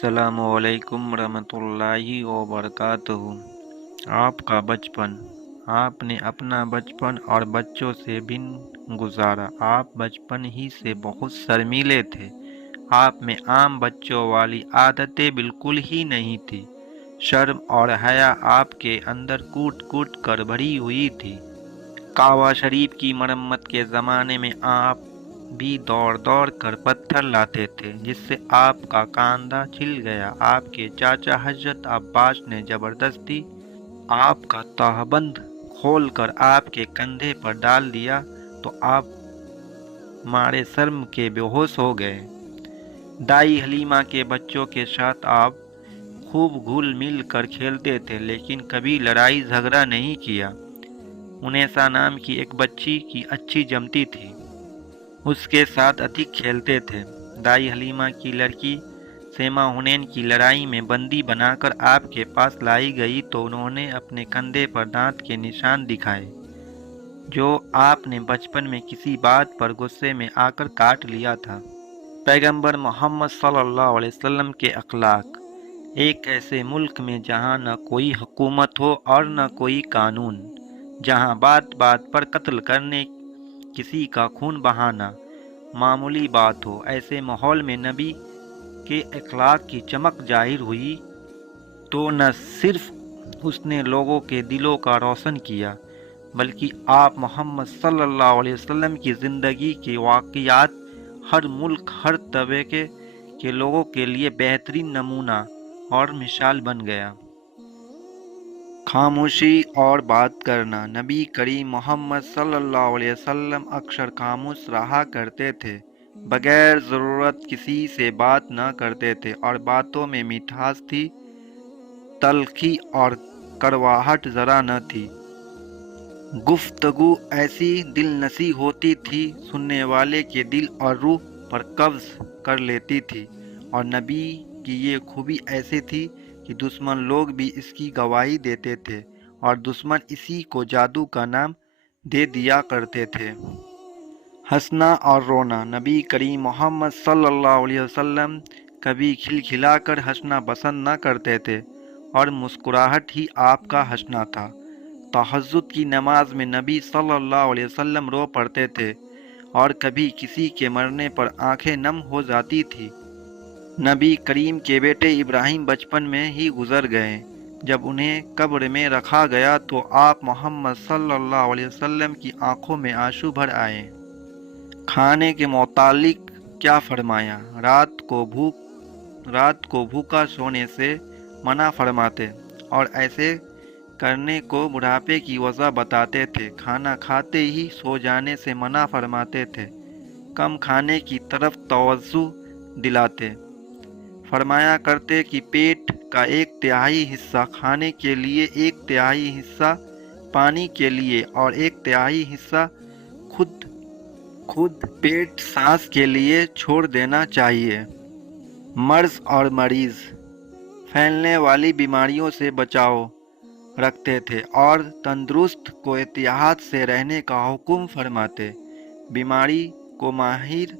अस्सलामुअलैकुम रहमतुल्लाहि वबरकातुहू। आपका बचपन। आपने अपना बचपन और बच्चों से भिन्न गुजारा। आप बचपन ही से बहुत शर्मीले थे। आप में आम बच्चों वाली आदतें बिल्कुल ही नहीं थी। शर्म और हया आपके अंदर कूट कूट कर भरी हुई थी। काबा शरीफ की मरम्मत के ज़माने में आप भी दौड़ दौड़ कर पत्थर लाते थे, जिससे आपका कांधा छिल गया। आपके चाचा हजरत अब्बास ने जबरदस्ती आपका तहबंद खोलकर आपके कंधे पर डाल दिया तो आप मारे शर्म के बेहोश हो गए। दाई हलीमा के बच्चों के साथ आप खूब घुल मिल कर खेलते थे, लेकिन कभी लड़ाई झगड़ा नहीं किया। उनेसा नाम की एक बच्ची की अच्छी जमती थी, उसके साथ अधिक खेलते थे। दाई हलीमा की लड़की सेमा हुनैन की लड़ाई में बंदी बनाकर आपके पास लाई गई तो उन्होंने अपने कंधे पर दांत के निशान दिखाए, जो आपने बचपन में किसी बात पर गुस्से में आकर काट लिया था। पैगंबर मोहम्मद सल्लल्लाहु अलैहि वसल्लम के अखलाक। एक ऐसे मुल्क में जहाँ न कोई हुकूमत हो और न कोई कानून, जहाँ बात बात पर कत्ल करने, किसी का खून बहाना मामूली बात हो, ऐसे माहौल में नबी के अखलाक की चमक जाहिर हुई तो न सिर्फ उसने लोगों के दिलों का रोशन किया, बल्कि आप मोहम्मद सल्लल्लाहु अलैहि वसल्लम की ज़िंदगी के वाक़ियात हर मुल्क, हर तबके के लोगों के लिए बेहतरीन नमूना और मिसाल बन गया। खामोशी और बात करना। नबी करीम मोहम्मद सल्लल्लाहु अलैहि वसल्लम अक्सर खामोश रहा करते थे, बगैर ज़रूरत किसी से बात न करते थे और बातों में मिठास थी, तल्खी और कड़वाहट ज़रा न थी। गुफ्तगू ऐसी दिलनसी होती थी, सुनने वाले के दिल और रूह पर कब्ज़ कर लेती थी, और नबी की ये खूबी ऐसी थी कि दुश्मन लोग भी इसकी गवाही देते थे और दुश्मन इसी को जादू का नाम दे दिया करते थे। हंसना और रोना। नबी करीम मोहम्मद सल्लल्लाहु अलैहि वसल्लम कभी खिलखिलाकर हंसना पसंद न करते थे और मुस्कुराहट ही आपका हंसना था। तहज्जुद की नमाज में नबी सल्लल्लाहु अलैहि वसल्लम रो पड़ते थे और कभी किसी के मरने पर आंखें नम हो जाती थी। नबी करीम के बेटे इब्राहिम बचपन में ही गुजर गए। जब उन्हें कब्र में रखा गया तो आप मोहम्मद सल्लल्लाहु अलैहि वसल्लम की आंखों में आंसू भर आए। खाने के मुतालिक क्या फरमाया? रात को भूखा सोने से मना फरमाते और ऐसे करने को बुढ़ापे की वजह बताते थे। खाना खाते ही सो जाने से मना फरमाते थे। कम खाने की तरफ तवज्जो दिलाते। फरमाया करते कि पेट का 1/3 हिस्सा खाने के लिए, 1/3 हिस्सा पानी के लिए और 1/3 हिस्सा खुद पेट सांस के लिए छोड़ देना चाहिए। मर्ज और मरीज। फैलने वाली बीमारियों से बचाव रखते थे और तंदुरुस्त को एहतियात से रहने का हुक्म फरमाते। बीमारी को माहिर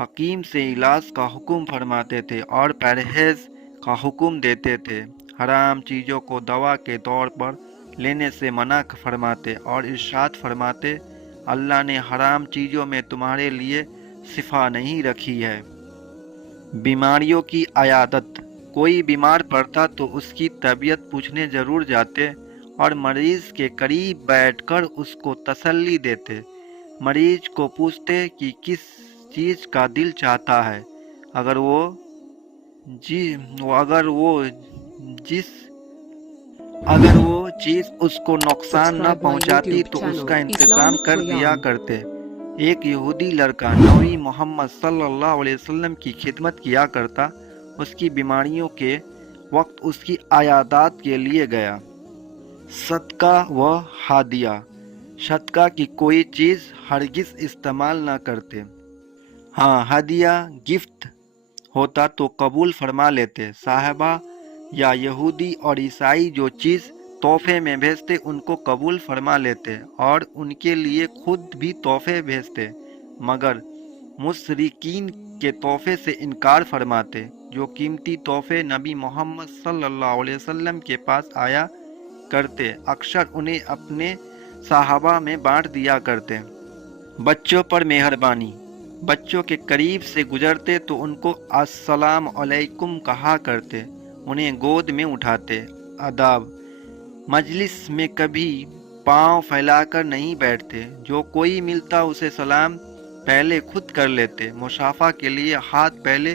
हकीम से इलाज का हुक्म फरमाते थे और परहेज का हुक्म देते थे। हराम चीज़ों को दवा के तौर पर लेने से मना फरमाते और इरशाद फरमाते, अल्लाह ने हराम चीज़ों में तुम्हारे लिए शिफा नहीं रखी है। बीमारियों की अयादत। कोई बीमार पड़ता तो उसकी तबीयत पूछने ज़रूर जाते और मरीज़ के करीब बैठकर उसको तसल्ली देते। मरीज को पूछते कि किस चीज़ का दिल चाहता है। अगर वो चीज़ उसको नुकसान न पहुंचाती तो उसका इंतज़ाम कर दिया करते। एक यहूदी लड़का नबी मोहम्मद सल्लल्लाहु अलैहि वसल्लम की खिदमत किया करता। उसकी बीमारियों के वक्त उसकी आयादात के लिए गया। सदका व हादिया। सदका की कोई चीज़ हरगिज़ इस्तेमाल न करते। हाँ, हदिया गिफ्ट होता तो कबूल फरमा लेते। साहबा या यहूदी और ईसाई जो चीज़ तोहफे में भेजते उनको कबूल फरमा लेते और उनके लिए खुद भी तोहफे भेजते, मगर मुशरिकीन के तोहफे से इनकार फरमाते। جو قیمتی تحفے نبی محمد صلی اللہ علیہ وسلم کے پاس آیا کرتے، اکثر انہیں اپنے صحابہ میں بانٹ دیا کرتے۔ بچوں پر مہربانی۔ بچوں کے قریب سے گزرتے تو ان کو السلام علیکم کہا کرتے، انہیں گود میں اٹھاتے۔ آداب۔ مجلس میں کبھی پاؤں پھیلا کر نہیں بیٹھتے، جو کوئی ملتا اسے سلام پہلے خود کر لیتے، مصافحہ کے لیے ہاتھ پہلے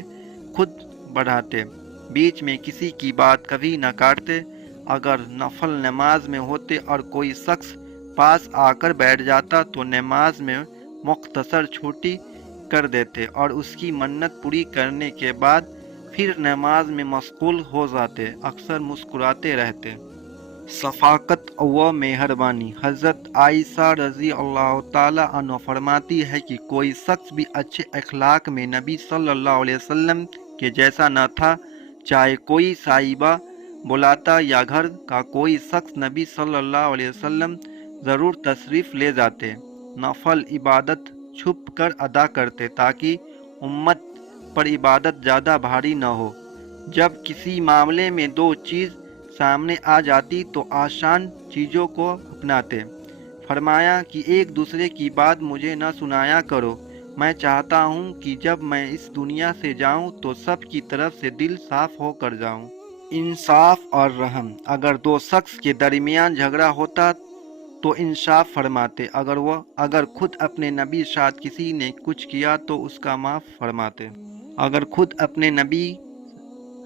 خود بڑھاتے، بیچ میں کسی کی بات کبھی نہ کاٹتے، اگر نفل نماز میں ہوتے اور کوئی شخص پاس آ کر بیٹھ جاتا تو نماز میں مختصر چھوٹی کر دیتے اور اس کی منت پوری کرنے کے بعد پھر نماز میں مشغول ہو جاتے، اکثر مسکراتے رہتے۔ شفقت و مہربانی۔ حضرت عائشہ رضی اللہ تعالی عنہ فرماتی ہے کہ کوئی شخص بھی اچھے اخلاق میں نبی صلی اللہ علیہ وسلم کے جیسا نہ تھا، چاہے کوئی صاحبہ بلاتا یا گھر کا کوئی شخص، نبی صلی اللہ علیہ وسلم ضرور تشریف لے جاتے، نفل عبادت چھپ کر ادا کرتے تاکہ امت پر عبادت زیادہ بھاری نہ ہو۔ جب کسی معاملے میں دو چیز سامنے آ جاتی تو آسان چیزوں کو اپناتے۔ فرمایا کہ ایک دوسرے کی بات مجھے نہ سنایا کرو، میں چاہتا ہوں کہ جب میں اس دنیا سے جاؤں تو سب کی طرف سے دل صاف ہو کر جاؤں۔ انصاف اور رحم۔ اگر دو شخص کے درمیان جھگڑا ہوتا تو انصاف فرماتے، اگر خود اپنے نبی ساتھ کسی نے کچھ کیا تو اس کا معاف فرماتے، اگر خود اپنے نبی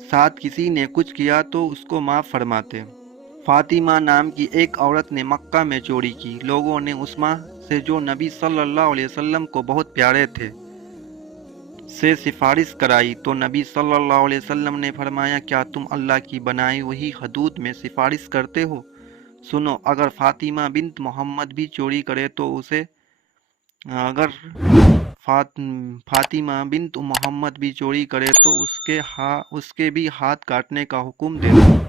ساتھ کسی نے کچھ کیا تو اس کو معاف فرماتے۔ فاطمہ نام کی ایک عورت نے مکہ میں چوری کی، لوگوں نے عثمان سے، جو نبی صلی اللہ علیہ وسلم کو بہت پیارے تھے، سے سفارش کرائی تو نبی صلی اللہ علیہ وسلم نے فرمایا، کیا تم اللہ کی بنائی ہوئی حدود میں سفارش کرتے ہو؟ سنو، اگر فاطمہ بنت محمد بھی چوری کرے تو اگر فاطمہ بنت محمد بھی چوری کرے تو اس کے بھی ہاتھ کاٹنے کا حکم دے دو۔